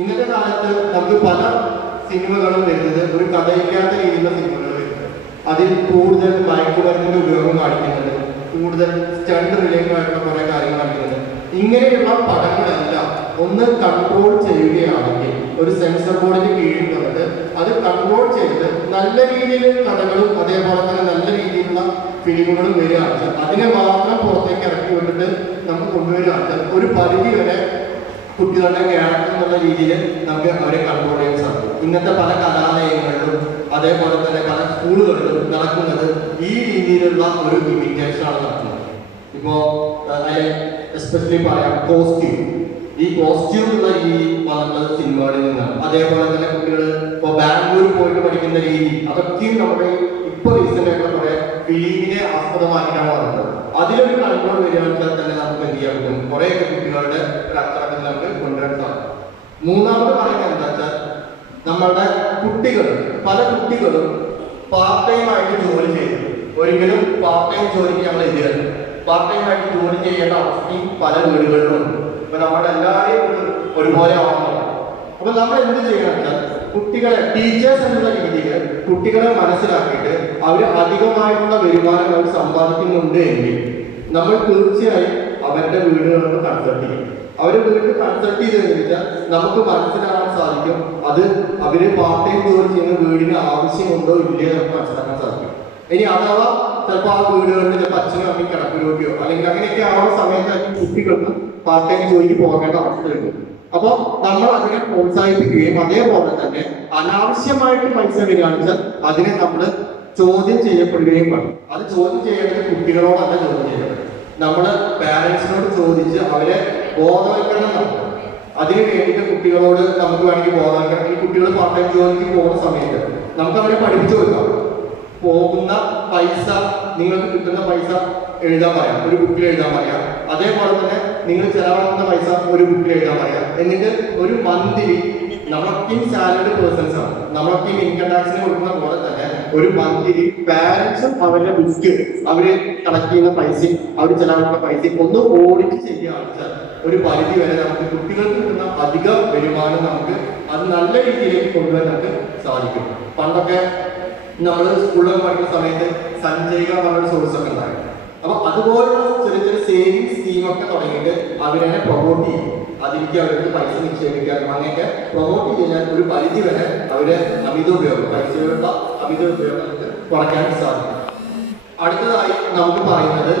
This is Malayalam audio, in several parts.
ഇന്നത്തെ കാലത്ത് നമുക്ക് പല സിനിമകളും വരുന്നത് ഒരു കഥയില്ലാത്ത രീതിയിലുള്ള സിനിമകൾ വരുന്നത്. അതിൽ കൂടുതൽ മയക്കുമരുന്നിന്റെ ഉപയോഗം കാണിക്കുന്നുണ്ട്, കൂടുതൽ സ്റ്റണ്ട് റിലേറ്റഡ് ആയിട്ടുള്ള കുറെ കാര്യങ്ങൾ കാണിക്കുന്നുണ്ട്. ഇങ്ങനെയുള്ള പടങ്ങളെല്ലാം ഒന്ന് കൺട്രോൾ ചെയ്യുകയാണെങ്കിൽ ഒരു സെൻസർ ബോർഡിന് കീഴിൽ വന്നിട്ട് അത് കൺട്രോൾ ചെയ്ത് നല്ല രീതിയിൽ കഥകളും അതേപോലെ തന്നെ നല്ല രീതിയിലുള്ള ഫിലിമുകളും വരികയാണ്. അതിനെ മാത്രം പുറത്തേക്ക് ഇറക്കി വിട്ടിട്ട് നമുക്ക് കൊണ്ടുവരികയാണ് ഒരു പരിധി വരെ കുട്ടികളുടെ ക്യാരക്ടർ എന്നുള്ള രീതിയിൽ നമുക്ക് അവരെ കൺട്രോൾ ചെയ്യാൻ സാധിക്കും. ഇന്നത്തെ പല കലാലയങ്ങളിലും അതേപോലെ തന്നെ പല സ്കൂളുകളിലും നടക്കുന്നത് ഈ രീതിയിലുള്ള ഒരു ഇമിറ്റേഷൻ ആണ് നടക്കുന്നത്. ഇപ്പോ എസ്പെഷ്യലി പറയാം കോസ്റ്റ്യൂം. ഈ കോസ്റ്റ്യൂം ഉള്ള രീതി വന്നിട്ടുള്ളത് സിനിമകളിൽ നിന്നാണ്. അതേപോലെ തന്നെ കുട്ടികൾ ഇപ്പൊ ബാംഗ്ലൂർ പോയിട്ട് പഠിക്കുന്ന രീതി, അതൊക്കെയും നമ്മുടെ ഇപ്പൊ റീസെന്റ് ആയിട്ടുള്ള കുറെ ഫിലിമിനെ ആസ്പദമാക്കിയിട്ടാണ് വന്നത്. അതിലൊരു കൺട്രോൾ വരികയാണെങ്കിൽ തന്നെ നമുക്ക് എന്ത് ചെയ്യാൻ പറ്റും, കുറെയൊക്കെ കുട്ടികളുടെ ഒരു അച്ചടക്കത്തിൽ നമുക്ക് കൊണ്ടുവരാൻ സാധിക്കും. മൂന്നാമത് പറയുന്നത് എന്താ വെച്ചാൽ നമ്മളുടെ കുട്ടികൾ, പല കുട്ടികളും പാർട്ട് ടൈം ആയിട്ട് ജോലി ചെയ്തു. ഒരിക്കലും പാർട്ട് ടൈം ജോലിക്ക് ഞങ്ങൾ എതിരാണ്. പാർട്ട് ടൈം ആയിട്ട് ജോലി ചെയ്യേണ്ട അവസ്ഥയും പല വീടുകളിലുണ്ട്. അപ്പൊ നമ്മുടെ എല്ലാവരെയും ഒരുപോലെ ആവുന്നില്ല. അപ്പൊ നമ്മൾ എന്ത് ചെയ്യണം വെച്ചാൽ കുട്ടികളെ ടീച്ചേഴ്സ് എന്നുള്ള രീതിയിൽ കുട്ടികളെ മനസ്സിലാക്കിയിട്ട് അവർ അധികമായിട്ടുള്ള വരുമാനം അവർ സമ്പാദിക്കുന്നുണ്ട് എങ്കിൽ നമ്മൾ തീർച്ചയായും അവരുടെ വീടുകളോട് കൺസൾട്ട് ചെയ്യും. അവര് വീട്ടിൽ കൺസൾട്ട് ചെയ്തെന്ന് വെച്ചാൽ നമുക്ക് മനസ്സിലാക്കാൻ സാധിക്കും അത് അവര് പാർട്ട് ടൈം ജോലി ചെയ്യുന്ന വീടിന് ആവശ്യമുണ്ടോ ഇല്ലയോ നമുക്ക് മനസ്സിലാക്കാൻ സാധിക്കും. ഇനി അഥവാ ചിലപ്പോൾ ആ വീടുകളിൽ ചിലപ്പോൾ അച്ഛനും അമ്മയും കിടപ്പിലോട്ടിയോ അല്ലെങ്കിൽ അങ്ങനെയൊക്കെ ആവുന്ന സമയത്തായിരിക്കും കുട്ടികൾക്ക് പാർട്ട് ടൈം ജോലിക്ക് പോകേണ്ട അവസ്ഥ വരും. അപ്പൊ നമ്മൾ അതിനെ പ്രോത്സാഹിപ്പിക്കുകയും അതേപോലെ തന്നെ അനാവശ്യമായിട്ട് പൈസ വരികയാണെന്ന് അതിനെ നമ്മൾ ചോദ്യം ചെയ്യപ്പെടുകയും വേണം. അത് ചോദ്യം ചെയ്യേണ്ടത് കുട്ടികളോടല്ല ചോദ്യം ചെയ്യേണ്ടത്. നമ്മള് പാരന്റ്സിനോട് ചോദിച്ച് അവരെ ബോധവൽക്കരണം നടത്തണം. അതിന് വേണ്ടിയിട്ട് കുട്ടികളോട് നമുക്ക് വേണമെങ്കിൽ ബോധവൽക്കരണം, ഈ കുട്ടികൾ പാർട്ട് ടൈം ജോലിക്ക് പോകുന്ന സമയത്ത് നമുക്ക് അവരെ പഠിപ്പിച്ചു കൊടുക്കാം. പോകുന്ന പൈസ, നിങ്ങൾക്ക് കിട്ടുന്ന പൈസ എഴുതാൻ പറയാം, ഒരു ബുക്കിൽ എഴുതാൻ പറയാം. അതേപോലെ തന്നെ നിങ്ങൾ ചെലവാക്കുന്ന പൈസ ഒരു ബുക്കിൽ എഴുതാൻ പറയാം. എന്നിട്ട് ഒരു മന്ത്ലി നമ്മളൊക്കെയും സാലറി പേഴ്സൺസ് ആണ്, നമ്മളൊക്കെയും ഇൻകം ടാക്സിന് കൊടുക്കുന്ന പോലെ തന്നെ ഒരു മന്ത്ലി പാരന്റ്സും അവരുടെ ബുക്ക് അവര് കളക്ട് ചെയ്യുന്ന പൈസയും അവർ ചെലവാക്കുന്ന പൈസയും ഒന്ന് ഓഡിറ്റ് ചെയ്യുകയാണെന്ന് ഒരു പരിധി വരെ നമുക്ക് കുട്ടികൾക്ക് കിട്ടുന്ന അധിക വരുമാനം നമുക്ക് അത് നല്ല രീതിയിലേക്ക് കൊണ്ടുവരാൻ നമുക്ക് സാധിക്കും. പണ്ടൊക്കെ നമ്മൾ സ്കൂളിൽ പഠിക്കുന്ന സമയത്ത് സഞ്ചയിക എന്നുള്ള സോഴ്സ് ഒക്കെ ഉണ്ടായിരുന്നു. അപ്പൊ അതുപോലുള്ള ചെറിയ ചെറിയ സേവിങ് സ്കീമൊക്കെ തുടങ്ങിയിട്ട് അവരെ പ്രൊമോട്ട് ചെയ്യും. അതിലേക്ക് അവർക്ക് പൈസ നിക്ഷേപിക്കാനും അങ്ങനെയൊക്കെ പ്രൊമോട്ട് ചെയ്യാൻ ഒരു പരിധി വരെ അവര് അമിത ഉപയോഗം, പൈസയുള്ള അമിത ഉപയോഗം കുറയ്ക്കാൻ സാധിക്കും. അടുത്തതായി നമുക്ക് പറയുന്നത്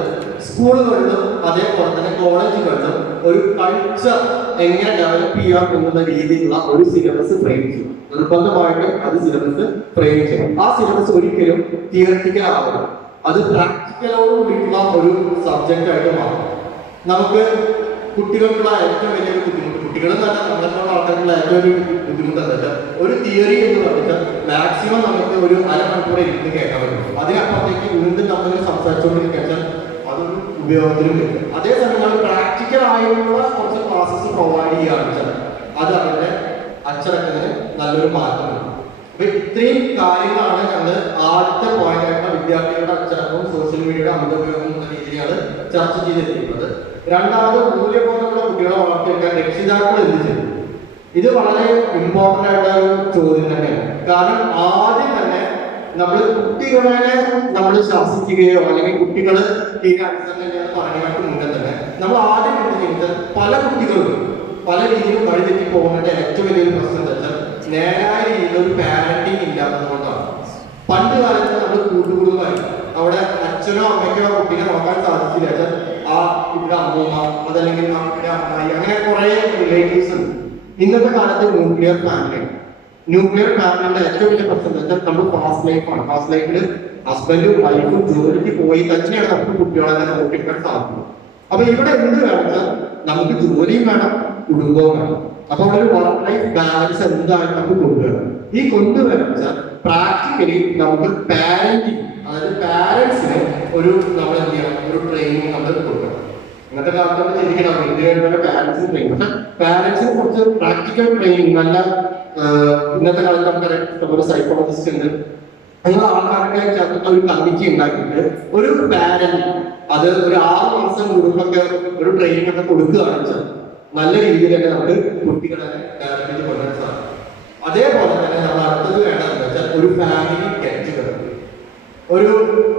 സ്കൂളുകളിലും അതേപോലെ തന്നെ കോളേജുകളിലും ഒരു കൾച്ചർ എങ്ങനെ ഡെവലപ്പ് ചെയ്യാം എന്നുള്ള രീതിയിലുള്ള ഒരു സിലബസ് ഫ്രെയിം ചെയ്യും. നിർബന്ധമായിട്ടും അത് സിലബസ് ഫ്രെയിം ചെയ്യും. ആ സിലബസ് ഒരിക്കലും തിയററ്റിക്കൽ ആവില്ല, അത് പ്രാക്ടിക്കലോട് കൂടിയിട്ടുള്ള ഒരു സബ്ജക്റ്റ് ആയിട്ട് മാറും. നമുക്ക് കുട്ടികൾക്കുള്ള ഏറ്റവും വലിയൊരു ബുദ്ധിമുട്ട്, കുട്ടികളും തന്നെ നമ്മളെപ്പോലുള്ള ആൾക്കാർക്കുള്ള ഏറ്റവും വലിയ ബുദ്ധിമുട്ട് എന്താ വെച്ചാൽ ഒരു തിയറി എന്ന് പറഞ്ഞാൽ മാക്സിമം നമുക്ക് ഒരു അരമണിക്കൂർ ഇരുന്ന് കേൾക്കാൻ പറ്റും. അതിനപ്പുറത്തേക്ക് വീണ്ടും നമ്മൾ സംസാരിച്ചുകൊണ്ടിരിക്കാൻ അതൊരു ഉപയോഗത്തിലും വരും. അതേസമയം നമ്മൾ പ്രാക്ടിക്കൽ ആയിട്ടുള്ള കുറച്ച് ക്ലാസ്സസ് പ്രൊവൈഡ് ചെയ്യുകയാണെന്ന് വെച്ചാൽ അത് അവരുടെ അച്ചടക്കത്തിന് നല്ലൊരു മാറ്റം. അപ്പൊ ഇത്രയും കാര്യങ്ങളാണ് ഞങ്ങൾ ആദ്യത്തെ പോയിന്റ് ആയിട്ടുള്ള വിദ്യാർത്ഥികളുടെ അച്ചടക്കവും സോഷ്യൽ മീഡിയയുടെ അമിത ഉപയോഗവും എന്ന രീതിയിലാണ് ചർച്ച ചെയ്തിരിക്കുന്നത്. രണ്ടാമത് മൂല്യബോധമുള്ള കുട്ടികളെ വളർത്തിയെടുക്കാൻ രക്ഷിതാക്കൾ എന്ത് ചെയ്യും? ഇത് വളരെ ഇമ്പോർട്ടന്റ് ആയിട്ടുള്ള ഒരു ചോദ്യം തന്നെയാണ്. കാരണം ആദ്യം തന്നെ നമ്മൾ കുട്ടികളെ നമ്മൾ ശാസിക്കുകയോ അല്ലെങ്കിൽ കുട്ടികൾ പറയാനായിട്ട് മുന്നേ തന്നെ നമ്മൾ ആദ്യം എന്ത് ചെയ്യുന്നത്, പല കുട്ടികളും പല രീതിയിലും വഴിതെറ്റി പോകുന്നതിന്റെ ഏറ്റവും വലിയൊരു പ്രശ്നം എന്താ വെച്ചാൽ നേരായ രീതിയിൽ ഒരു പാരന്റിങ് ഇല്ലാത്തത് കൊണ്ടാണ്. പണ്ട് കാലത്ത് നമ്മൾ കൂട്ടുകുടുംബമായിരുന്നു, അവിടെ അച്ഛനോ അമ്മയ്ക്കോ കുട്ടിയെ നോക്കാൻ സാധിച്ചില്ല വെച്ചാൽ ആ ഇവിടെ അമ്മൂമ്മ അതല്ലെങ്കിൽ ഇവിടെ അമ്മായി അങ്ങനെ കുറെ റിലേറ്റീവ്സ് ഉണ്ട്. ഇന്നത്തെ കാലത്ത് ന്യൂക്ലിയർ ഫാമിലി. ന്യൂക്ലിയർ ഫാമിലിയുടെ ഏറ്റവും വലിയ പ്രശ്നം എന്താ വെച്ചാൽ നമ്മൾ ഫാസ്റ്റ് ലൈഫാണ്. ഫാസ്റ്റ് ലൈഫിൽ ഹസ്ബൻഡും വൈഫും ജോലിക്ക് പോയി തന്നെയാണ് നമുക്ക് കുട്ടികളെ തന്നെ നോക്കിക്കാൻ സാധിക്കും. അപ്പൊ ഇവിടെ എന്ത് വേണമെന്ന് നമുക്ക് ജോലിയും വേണം, കുടുംബവും വേണം. അപ്പൊ ഒരു വർക്ക് ലൈഫ് ബാലൻസ് എന്തായിട്ട് നമുക്ക് കൊണ്ടുവരണം. ഈ കൊണ്ടുവരാൻ പ്രാക്ടിക്കലി നമുക്ക് പാരന്റിങ്, അതായത് പാരന്റ്സിന് ഒരു നമ്മൾ എന്ത് ചെയ്യണം, ഒരു ട്രെയിനിങ് നമ്മൾ കൊടുക്കണം. ഇന്നത്തെ കാലത്ത് നമ്മൾ ചിന്തിക്കണം ഇന്ത്യയിലെ പാരന്റ്സിന് ട്രെയിനിങ്, പക്ഷെ പാരന്റ്സിന് കുറച്ച് പ്രാക്ടിക്കൽ ട്രെയിനിങ് നല്ല ഇന്നത്തെ കാലത്ത് നമുക്ക് ഒരു സൈക്കോളജിസ്റ്റ് ഉണ്ട്, നിങ്ങൾ ആൾക്കാരൊക്കെ ചേർത്തിട്ട് ഒരു കമ്മിറ്റി ഉണ്ടാക്കിയിട്ട് ഒരു പാരന്റ് അത് ഒരു 6 മാസം കൂടുമ്പോഴൊക്കെ ഒരു ട്രെയിനിങ് ഒക്കെ കൊടുക്കുകയാണെന്ന് വെച്ചാൽ നല്ല രീതിയിൽ തന്നെ നമുക്ക് കുട്ടികളെ ഡെവലപ്പ് ചെയ്ത് കൊണ്ടുവരാൻ സാധിക്കും. അതേപോലെ തന്നെ നമ്മൾ അടുത്തത് വേണ്ടതെന്ന് വെച്ചാൽ ഒരു ഫാമിലി ഗെറ്റ് ടുഗദർ. ഒരു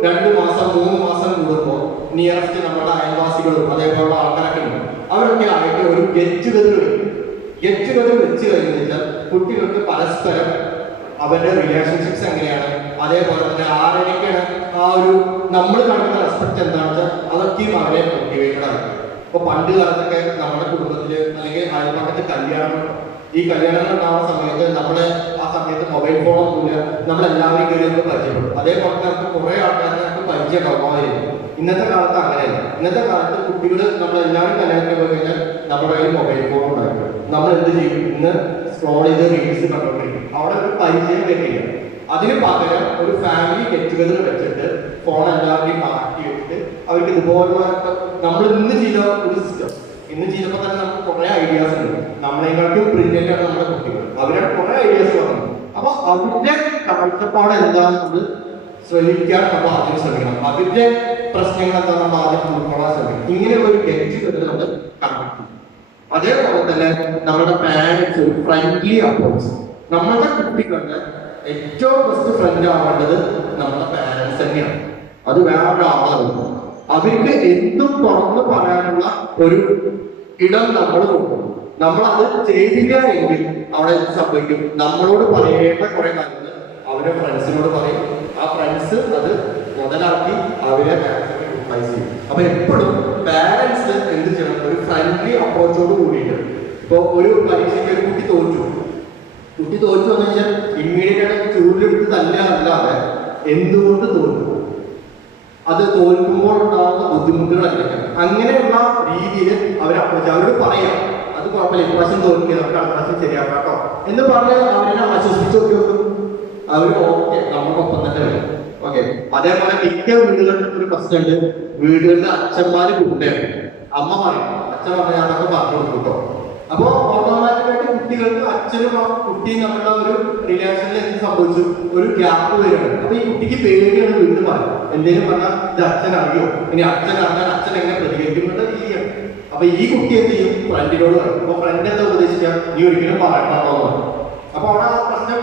2 മാസം 3 മാസം കൂടുമ്പോൾ നിയറസ്റ്റ് നമ്മുടെ അയൽവാസികളും അതേപോലുള്ള ആൾക്കാരൊക്കെ ഉണ്ട്, അവരൊക്കെ ആയിട്ട് ഒരു ഗെറ്റ് ടുഗദർ വരും. ഗെറ്റ് ടുഗദർ വെച്ച് കഴിഞ്ഞാൽ കുട്ടികൾക്ക് പരസ്പരം അവരുടെ റിലേഷൻഷിപ്സ് എങ്ങനെയാണ്, അതേപോലെ തന്നെ ആരൊക്കെയാണ് ആ ഒരു നമ്മൾ കാണിക്കുന്ന റെസ്പെക്ട് എന്താണെന്ന് വെച്ചാൽ അതൊക്കെയും അവരെ മോട്ടിവേറ്റഡ് ആണ്. ഇപ്പൊ പണ്ട് കാലത്തൊക്കെ നമ്മുടെ കുടുംബത്തില് അല്ലെങ്കിൽ അയൽപക്കത്ത് ഈ കല്യാണങ്ങൾ ഉണ്ടാവുന്ന സമയത്ത് നമ്മള് ആ സമയത്ത് മൊബൈൽ ഫോണൊന്നുമില്ല, നമ്മളെല്ലാവരും കയറി നമുക്ക് പരിചയപ്പെടും. അതേപോലെ നമുക്ക് കുറെ ആൾക്കാരെ നമുക്ക് പരിചയം ഉണ്ടാവുമായിരുന്നു. ഇന്നത്തെ കാലത്ത് അങ്ങനെയല്ല. ഇന്നത്തെ കാലത്ത് കുട്ടികൾ നമ്മളെല്ലാവരും കല്യാണത്തിന് പോയി കഴിഞ്ഞാൽ നമ്മുടെ കയ്യിൽ മൊബൈൽ ഫോൺ ഉണ്ടായിരുന്നു. നമ്മൾ എന്ത് ചെയ്യും? ഇന്ന് സ്ക്രോൾ ചെയ്ത് റീൽസ് കണ്ടുകൊണ്ടിരിക്കും. അവിടെ ഒരു പരിചയം വെക്കില്ല. അതിന് പകരം ഒരു ഫാമിലി ഗെറ്റ് ടുഗദർ വെച്ചിട്ട് ഫോൺ എല്ലാവരെയും മാറ്റി വെച്ചിട്ട് അവർക്ക് ഇതുപോലെ നമ്മൾ ഇന്ന് ചെയ്ത ഒരു സിസ്റ്റം, ഇന്ന് ചെയ്തപ്പോൾ തന്നെ നമുക്ക് കുറെ ഐഡിയാസ് ഉണ്ട്. നമ്മളെക്കാട്ടും ബ്രില്യൻ്റ് ആണ് നമ്മുടെ കുട്ടികൾ. അവരുടെ കുറെ ഐഡിയാസ് പറഞ്ഞു. അപ്പൊ അവരുടെ കാഴ്ചപ്പാട് എന്താണെന്ന് നമ്മൾ ശ്രമിക്കാൻ നമ്മൾ ആദ്യം ശ്രമിക്കണം. അവരുടെ പ്രശ്നങ്ങൾ എന്താ നമ്മൾ ആദ്യം ഉൾക്കൊള്ളാൻ ശ്രമിക്കണം. ഇങ്ങനെ ഒരു ഗെറ്റ് ടുഗദർ നമ്മൾ കണ്ടെത്തും. അതേപോലെ തന്നെ നമ്മുടെ പാരന്റ്സ് ഒരു ഫ്രണ്ട്ലി അപ്രോച്ച്. നമ്മളുടെ കുട്ടികളുടെ ഏറ്റവും ബെസ്റ്റ് ഫ്രണ്ട് ആവേണ്ടത് നമ്മുടെ പാരന്റ്സ് തന്നെയാണ്. അത് വേറൊരാളാണ്. അവർക്ക് എന്തും തുറന്ന് പറയാനുള്ള ഒരു ഇടം നമ്മൾ കൊടുക്കും. നമ്മൾ അത് ചെയ്തില്ല എങ്കിൽ അവിടെ എന്ത് സംഭവിക്കും? നമ്മളോട് പറയേണ്ട കുറെ കാര്യങ്ങൾ അവരുടെ ഫ്രണ്ട്സിനോട് പറയും. ആ ഫ്രണ്ട്സ് അത് മുതലാക്കി അവരെ അഡ്വൈസ് ചെയ്യും. അപ്പൊ എപ്പോഴും പാരന്റ്സ് എന്ത് ചെയ്യണം? ഒരു ഫ്രണ്ട്ലി അപ്രോച്ചോട് കൂടിയിട്ട്. ഇപ്പൊ ഒരു പരീക്ഷയ്ക്ക് ഒരു കുട്ടി തോറ്റു എന്ന് വെച്ചാൽ ഇമ്മീഡിയറ്റ് ആയിട്ട് ചൂടിലെടുത്ത് തല്ലാതെ എന്തുകൊണ്ട് തോറ്റു, അത് തോൽക്കുമ്പോൾ ഉണ്ടാകുന്ന ബുദ്ധിമുട്ടുകൾ എന്തൊക്കെയാണ്, അങ്ങനെയുള്ള രീതിയിൽ അവരോട് പറയാം. അത് കുഴപ്പമില്ല, ഇപ്രാവശ്യം തോൽക്കുക, നമുക്ക് അടുത്ത പ്രാവശ്യം ശരിയാക്കാം കേട്ടോ എന്ന് പറഞ്ഞ് അവരെ ആശ്വസിപ്പിച്ച് നോക്കി. അവർ ഓക്കെ, നമുക്കൊപ്പം തന്നെ വരും. ഓക്കെ. അതേപോലെ മിക്ക വീടുകളിൽ ഒരു പ്രശ്നമുണ്ട്. വീടുകളിൽ അച്ഛന്മാര് കൂട്ടുകയാണ്. അമ്മ പറയും, അച്ഛൻ പറഞ്ഞാൽ അതൊക്കെ പറഞ്ഞു കൊടുക്കും കേട്ടോ. അപ്പൊ ഓട്ടോമാറ്റിക്കായിട്ട് കുട്ടികൾക്ക് അച്ഛനും കുട്ടിയും തമ്മിലുള്ള ഒരു റിലേഷനിൽ എന്ത് സംഭവിച്ചു? ഒരു ഗ്യാപ്പ് വരികയാണ്. അപ്പൊ ഈ കുട്ടിക്ക് പേടിയാണ് വീട്ടിൽ പറയും. എന്തെങ്കിലും പറഞ്ഞാൽ ഇത് അച്ഛൻ അറിയോ, ഇനി അച്ഛൻ അറിഞ്ഞാൽ അച്ഛൻ എങ്ങനെ പ്രതികരിക്കുന്നുണ്ട് രീതിയാണ്. അപ്പൊ ഈ കുട്ടി എന്ത് ചെയ്യും? ഫ്രണ്ടിനോട് പറയും. അപ്പൊ ഫ്രണ്ട് എന്താ ഉപദേശിക്കാം? നീ ഒരിക്കലും പറയണ്ടോ. അപ്പൊ അവിടെ ആ പ്രശ്നം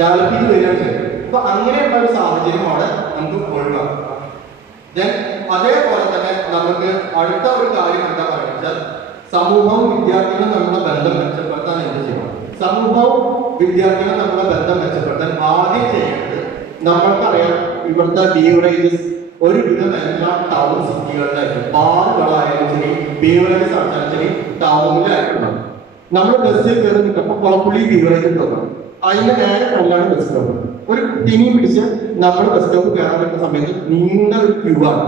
ഡെവലപ്പ് ചെയ്ത് വരികയാണ് ചെയ്യും. അപ്പൊ അങ്ങനെയുള്ള ഒരു സാഹചര്യമാണ് നമുക്ക് ഒഴിവാക്കുക. അതേപോലെ തന്നെ നമുക്ക് അടുത്ത ഒരു കാര്യം എന്താ പറയുക വെച്ചാൽ, സമൂഹവും വിദ്യാർത്ഥികളും നമ്മുടെ ബന്ധം മെച്ചപ്പെടുത്താൻ എന്ത് ചെയ്യണം? സമൂഹവും വിദ്യാർത്ഥികളും നമ്മുടെ ബന്ധം മെച്ചപ്പെടുത്താൻ ആദ്യം ചെയ്യേണ്ടത്, നമ്മൾക്കറിയാം ഇവിടുത്തെ ബീവറേജസ് ഒരുവിധം എല്ലാ ടൗൺ സിറ്റികളിലായിട്ടും, ബാറുകളായാലും ശരി, ബീവറേജസ് ആണെങ്കിലും ശരി, ടൗണിലായിട്ടുണ്ടാവും. നമ്മൾ ബസ്സിൽ കയറി നിൽക്കുമ്പോൾ കുളപ്പുള്ളി ബീവറേജ് നോക്കണം. അതിന്റെ നേരെ കല്ലാണ് ബസ് സ്റ്റോപ്പ്. ഒരു കുട്ടീനെയും പിടിച്ച് നമ്മൾ ബസ് സ്റ്റോപ്പ് കയറാൻ പറ്റുന്ന സമയത്ത് നീണ്ട ഒരു ക്യൂ ആണ്.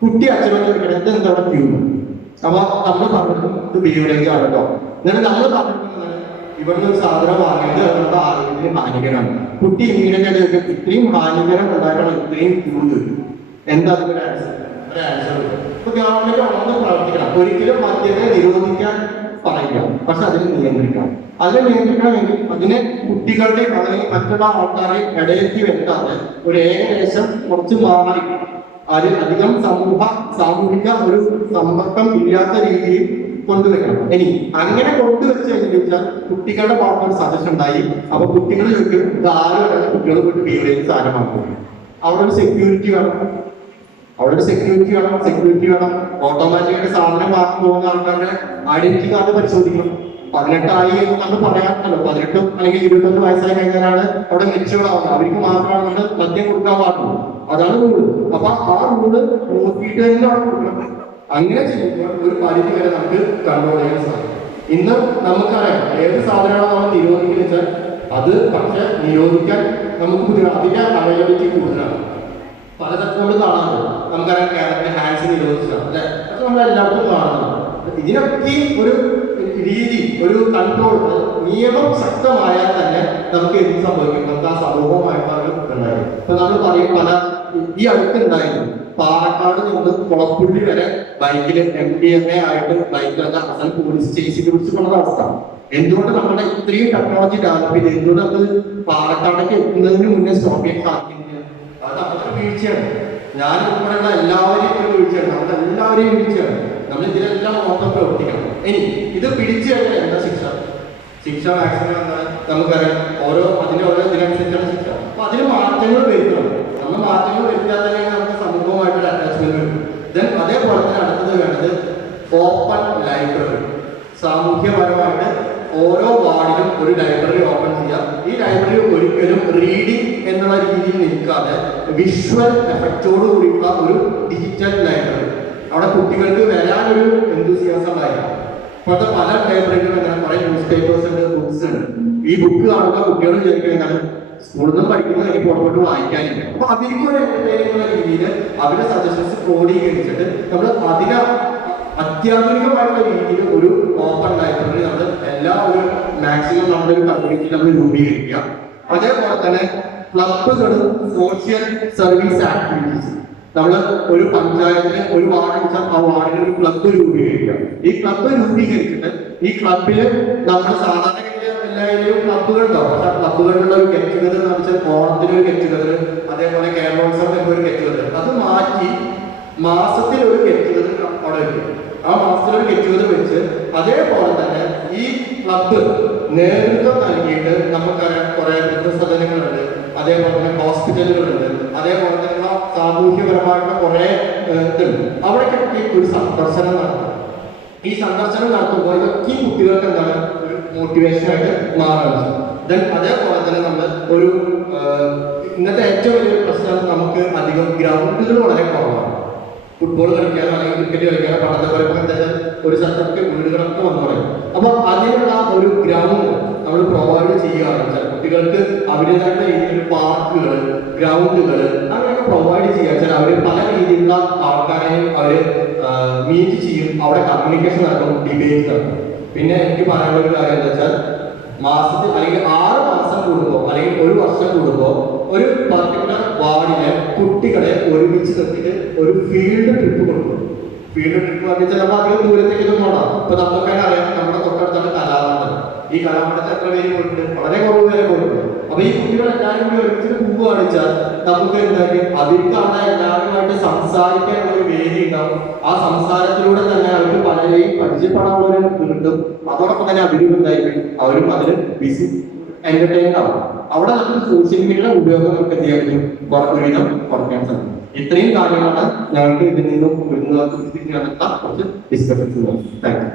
കുട്ടി അച്ഛനോട് ചോദിക്കണം, എന്താണ് ക്യൂ? അപ്പൊ നമ്മൾ പറഞ്ഞിട്ടും ഇത് ബീവറേജ് ആണ് കേട്ടോ. എന്നിട്ട് നമ്മൾ പറഞ്ഞിട്ടുള്ളത് ഇവിടുന്ന് ഒരു സാധനം വാങ്ങിയത് അവരുടെ ആരോഗ്യത്തിന് ഹാനികരമാണ്. കുട്ടി ഇങ്ങനെ ചോദിക്കും, ഇത്രയും ഹാനികരം ഉണ്ടായിട്ടാണ് ഇത്രയും ക്യൂ ചോദിക്കും. എന്താ അതിന്റെ ആൻസർ? ഇപ്പൊ ഗവൺമെന്റ് വളർന്ന് പ്രവർത്തിക്കണം. ഒരിക്കലും മദ്യത്തെ നിരോധിക്കാൻ പറയില്ല, പക്ഷെ അതിനെ നിയന്ത്രിക്കണം. അതിനെ നിയന്ത്രിക്കണമെങ്കിൽ അതിനെ കുട്ടികളുടെ അല്ലെങ്കിൽ മറ്റുള്ള ആൾക്കാരെ ഇടയിലേക്ക് വരുത്താതെ ഒരു ഏകദേശം കുറച്ച് മാറി അത് അധികം സാമൂഹിക ഒരു സമ്പർക്കം ഇല്ലാത്ത രീതിയിൽ കൊണ്ടുവയ്ക്കണം. ഇനി അങ്ങനെ കൊണ്ടുവച്ച് കഴിഞ്ഞാൽ കുട്ടികളുടെ ഭാഗത്ത് ഒരു സജഷൻ ഉണ്ടായി. അപ്പൊ കുട്ടികൾ ചോദിക്കും, ഇത് ആരും കുട്ടികൾ പോയിട്ട് ബീവറേജ് സാധനമാക്കും. അവിടെ ഒരു സെക്യൂരിറ്റി വേണം. സെക്യൂരിറ്റി വേണം. ഓട്ടോമാറ്റിക്കായിട്ട് സാധനം വാങ്ങി പോകുന്ന ആൾക്കാരുടെ ഐഡന്റിറ്റി കാർഡ് പരിശോധിക്കണം. 18 എന്ന് നമ്മൾ പറയാമല്ലോ. 18 അല്ലെങ്കിൽ 21 വയസ്സായി കഴിഞ്ഞാലാണ് അവിടെ മെച്ചുകളാവുന്നത്. അവർക്ക് മാത്രമാണ് നമ്മൾ മദ്യം കൊടുക്കാൻ പാടുള്ളൂ. അതാണ് റൂള്. അപ്പൊ ആ റൂള് നോക്കിയിട്ട് തന്നെ അവിടെ കൊടുക്കണം. അങ്ങനെ ചെയ്യുമ്പോൾ ഒരു പരിധി വരെ നമുക്ക് കൺട്രോൾ ചെയ്യാൻ സാധിക്കും. ഇന്ന് നമുക്കറിയാം ഏത് സാധനമാണ് നമ്മൾ നിരോധിക്കുന്നത് വെച്ചാൽ അത് പക്ഷെ നിരോധിക്കാൻ നമുക്ക് അതിന്റെ അവൈലബിലിറ്റി കൂടുതലാണ്. പലതരത്തിൽ നമ്മൾ കാണാറുണ്ട്. നമുക്കറിയാം കേരളത്തിലെ ഹാൻഡ്സ് നിരോധിച്ചാണ് അല്ലെ, പക്ഷെ നമ്മൾ എല്ലായിടത്തും കാണുന്നുണ്ട്. ഇതിനൊക്കെ ഒരു രീതി, ഒരു കൺട്രോൾ, നിയമം ശക്തമായാൽ തന്നെ നമുക്ക് എന്ത് സംഭവിക്കും? നമുക്ക് ആ സമൂഹവുമായിട്ടാണ് ഉണ്ടായത്. ഇപ്പൊ നമ്മൾ പറയും, ഈ അടുത്തുണ്ടായിരുന്നു പാലക്കാട് നിന്ന് കുളപ്പുള്ളി വരെ ബൈക്കിൽ MDMA ആയിട്ട് ബൈക്കിലൊക്കെ അവസാനം പോലീസ് ചേച്ചി പിടിച്ചു കൊണ്ട അവസ്ഥ. എന്തുകൊണ്ട് നമ്മുടെ ഇത്രയും ടെക്നോളജി ഡെവലപ്പ് ചെയ്ത് എന്തുകൊണ്ട് അത് പാലക്കാടേക്ക് എത്തുന്നതിന് മുന്നേ സ്റ്റോപ്പ് ചെയ്യാൻ സാധിക്കുന്നില്ല? അത് നമ്മുടെ വീഴ്ചയാണ്. ഞാൻ ഉൾപ്പെടെയുള്ള എല്ലാവരെയും ഒരു വീഴ്ചയാണ്. നമ്മുടെ എല്ലാവരെയും വീഴ്ചയാണ്. നമ്മൾ ഇതിലെല്ലാം മൊത്തം പ്രവർത്തിക്കണം. ഇനി ഇത് പിടിച്ചു കഴിഞ്ഞാൽ എന്താ ശിക്ഷ? ശിക്ഷ മാക്സിമം എന്താണ് നമുക്കറിയാം, ഓരോ ഇതിനനുസരിച്ചാണ് ശിക്ഷ. അപ്പൊ അതിന് മാറ്റങ്ങൾ വരുത്തണം. നമ്മൾ മാറ്റങ്ങൾ വരുത്താൻ തന്നെ നമുക്ക് സമൂഹമായിട്ടൊരു അറ്റാച്ച്മെന്റ് വരും. ദെൻ അതേപോലെ തന്നെ അടുത്തത് വേണ്ടത് ഓപ്പൺ ലൈബ്രറി. സാമൂഹ്യപരമായിട്ട് ഓരോ വാർഡിലും ഒരു ലൈബ്രറി ഓപ്പൺ ചെയ്യാം. ഈ ലൈബ്രറി ഒരിക്കലും റീഡിംഗ് എന്നുള്ള രീതിയിൽ നിൽക്കാതെ വിഷ്വൽ എഫക്റ്റോട് കൂടിയുള്ള ഒരു ഡിജിറ്റൽ ലൈബ്രറി. അവിടെ കുട്ടികൾക്ക് വരാനൊരു എന്തൂസിയാസം ഉണ്ടായിരിക്കും. ഇപ്പോഴത്തെ പല ലൈബ്രറികളും അങ്ങനെ കുറെ ന്യൂസ് പേപ്പേഴ്സ് ഉണ്ട്, ബുക്സ് ഉണ്ട്. ഈ ബുക്ക് കാണുമ്പോൾ കുട്ടികൾ വിചാരിക്കുന്നത് സ്കൂളിൽ നിന്ന് പഠിക്കുന്നത് എനിക്ക് പുറത്തോട്ട് വായിക്കാനില്ല. അപ്പൊ അതിലേക്ക് ഒരു എന്റർടൈനുള്ള രീതിയിൽ അവരുടെ സജഷൻസ് ക്രോഡീകരിച്ചിട്ട് നമ്മൾ അതിനെ അത്യാധുനികമായിട്ടുള്ള രീതിയിൽ ഒരു ഓപ്പൺ ലൈബ്രറി നമ്മൾ എല്ലാ ഒരു മാക്സിമം നമ്മുടെ ഒരു കമ്മ്യൂണിറ്റിയിൽ നമ്മൾ രൂപീകരിക്കുക. അതേപോലെ തന്നെ ക്ലബുകളും സോഷ്യൽ സർവീസ് ആക്ടിവിറ്റീസ് നമ്മൾ ഒരു പഞ്ചായത്തിന് ഒരു വാർഡ് വെച്ചാൽ ആ വാർഡിന് ഒരു ക്ലബ്ബ് രൂപീകരിക്കുക. ഈ ക്ലബ്ബ് രൂപീകരിച്ചിട്ട് ഈ ക്ലബിൽ നമ്മൾ സാധാരണ എല്ലാവരെയും ക്ലബ്ബുകൾ ഉണ്ടാവും. പക്ഷെ ആ ക്ലബ്ബുകളിലുള്ള ഒരു ഗെറ്റ് ടുഗദർ എന്ന് വെച്ചാൽ ഓണത്തിന് ഒരു ഗെറ്റ് ടുഗദർ, അതേപോലെ കേരളോത്സവത്തിന് ഒരു ഗെറ്റ് ടുഗദർ, അത് മാറ്റി മാസത്തിൽ ഒരു ഗെറ്റ് ടുഗദർ അവിടെ വയ്ക്കും. ആ മാസത്തിൽ ഒരു ഗെറ്റ് ടുഗദർ വെച്ച് അതേപോലെ തന്നെ ഈ ക്ലബ്ബ് നേതൃത്വം നൽകിയിട്ട് നമുക്കറിയാം കുറെ വൃദ്ധസദനങ്ങളുണ്ട്, അതേപോലെ തന്നെ ഹോസ്പിറ്റലുകളുണ്ട്, അതേപോലെ തന്നെ സാമൂഹ്യപരമായിട്ടുള്ള കുറെ ഇതുണ്ട്. അവിടേക്ക് ഒരു സന്ദർശനം നടത്തും. ഈ സന്ദർശനം നടത്തുമ്പോൾ ഇതൊക്കെ കുട്ടികൾക്ക് എന്താണ് ഒരു മോട്ടിവേഷൻ ആയിട്ട് മാറുന്നത്. ദെൻ അതേപോലെ തന്നെ നമ്മൾ ഒരു ഇന്നത്തെ ഏറ്റവും വലിയൊരു പ്രശ്നം നമുക്ക് അധികം ഗ്രൗണ്ടുകൾ വളരെ കുറവാണ്. ഫുട്ബോൾ കളിക്കാനോ അല്ലെങ്കിൽ ക്രിക്കറ്റ് കളിക്കാനോ പണ്ടത്തെ പോലെ എന്താ ഒരു സ്ഥലത്തൊക്കെ വീടുകളൊക്കെ വന്നു പറയും. അപ്പൊ അതിനുള്ള ഒരു ഗ്രൗണ്ട് നമ്മൾ പ്രൊവൈഡ് ചെയ്യുകയാണെന്ന് കുട്ടികൾക്ക് അവരുടേതായിട്ടുള്ള രീതിയിൽ പാർക്കുകൾ, ഗ്രൗണ്ടുകൾ അങ്ങനെയൊക്കെ പ്രൊവൈഡ് ചെയ്യുക വെച്ചാൽ അവർ പല രീതിയിലുള്ള ആൾക്കാരെയും അവർ മീറ്റ് ചെയ്യും. അവിടെ കമ്മ്യൂണിക്കേഷൻ നടക്കും, ഡിബേറ്റ് നടക്കും. പിന്നെ എനിക്ക് പറയാനുള്ള ഒരു കാര്യം എന്താ വെച്ചാൽ മാസത്തിൽ അല്ലെങ്കിൽ 6 മാസം കൂടുമ്പോൾ അല്ലെങ്കിൽ ഒരു വർഷം കൂടുമ്പോൾ ഒരു പർട്ടിക്കുലർ വാർഡിലെ കുട്ടികളെ ഒരുമിച്ച് നിർത്തിയിട്ട് ഒരു ഫീൽഡ് ട്രിപ്പ് കൊടുക്കും. ഫീൽഡ് ട്രിപ്പ് പറഞ്ഞാൽ ചിലപ്പോൾ അധികം ദൂരത്തേക്കൊന്നും പോകണം. ഇപ്പൊ നമുക്കന്നെ അറിയാം, നമ്മുടെ തൊട്ടടുത്താണ് കലാമണ്ഡലം. ഈ കലാമണ്ഡലത്തിൽ എത്ര പേര് പോയിട്ടുണ്ട്? വളരെ കുറവ് പേരെ പോയിട്ടുണ്ട്. അപ്പൊ ഈ കുട്ടികൾ എല്ലാവരും കൂടി ഒരുമിച്ച് പൂവ് കാണിച്ചാൽ നമുക്ക് എന്താക്കി അവർക്ക് അവിടെ എല്ലാവരുമായിട്ട് സംസാരിക്കാനുള്ള ഒരു വേദി ഉണ്ടാവും. ആ സംസാരത്തിലൂടെ തന്നെ അവർക്ക് പലരെയും പരിചയപ്പെടാനുള്ള ഒരു കിട്ടും. അതോടൊപ്പം തന്നെ അവരും എന്തായിരിക്കും, അവരും അതിൽ ബിസി എന്റർടൈൻ ആവും. അവിടെ നമുക്ക് സോഷ്യൽ മീഡിയയുടെ ഉപയോഗം നമുക്ക് എന്ത് ചെയ്യാൻ പറ്റും, ഒരുവിധം കുറയ്ക്കാൻ സാധിക്കും. ഇത്രയും കാര്യങ്ങളാണ് ഞങ്ങൾക്ക് ഇതിൽ നിന്നും കുറച്ച് ഡിസ്കഷൻസ്. Thank you.